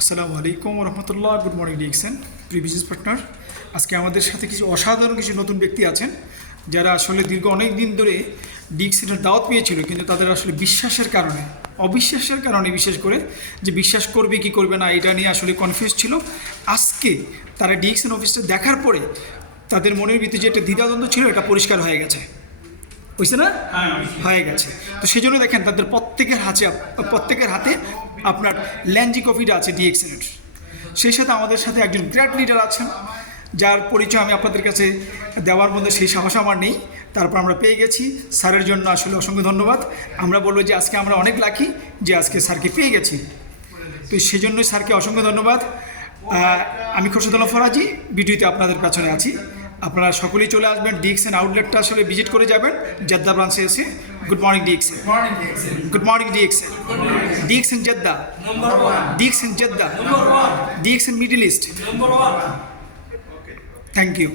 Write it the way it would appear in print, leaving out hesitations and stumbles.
আসসালামু আলাইকুম রহমতুল্লাহ। Good morning DXN pre business partner. আজকে আমাদের সাথে কিছু অসাধারণ কিছু নতুন ব্যক্তি আছেন যারা আসলে দীর্ঘ অনেক দিন ধরে ডিএক্সএনের দাওয়াত পেয়েছিল, কিন্তু তাদের আসলে বিশ্বাসের কারণে, অবিশ্বাসের কারণে, বিশেষ করে যে বিশ্বাস করবে কি করবে না এটা নিয়ে আসলে কনফিউজ ছিল। আজকে তারা ডিএক্সএন অফিসটা দেখার পরে তাদের মনের ভিতরে যে একটা দ্বিধাদ্বন্দ্ব ছিল এটা পরিষ্কার হয়ে গেছে, বুঝছে না? হয়ে গেছে। তো সেই জন্য দেখেন তাদের প্রত্যেকের হাতে আপনার ল্যাঞ্জি কফিটা আছে ডিএক্সএনের। সেই সাথে আমাদের সাথে একজন গ্রেট লিডার আছেন যার পরিচয় আমি আপনাদের কাছে দেওয়ার মধ্যে সেই সাহস আমার নেই, তারপর আমরা পেয়ে গেছি। স্যারের জন্য আসলে অসংখ্য ধন্যবাদ। আমরা বলবো যে আজকে আমরা অনেক লাকি যে আজকে স্যারকে পেয়ে গেছি, তো সেই জন্যই স্যারকে অসংখ্য ধন্যবাদ। আমি খোরশেদুল্লাহ ফরাজি ভিডিওতে আপনাদের পেছনে আছি। আপনারা সকলেই চলে আসবেন, ডিএক্সএন আউটলেটটা আসলে ভিজিট করে যাবেন জেদ্দা ব্রাঞ্চে এসে। Good morning DXN. Good morning DXN. DXN Jeddah, DXN Jeddah, DXN Middle East. Thank you.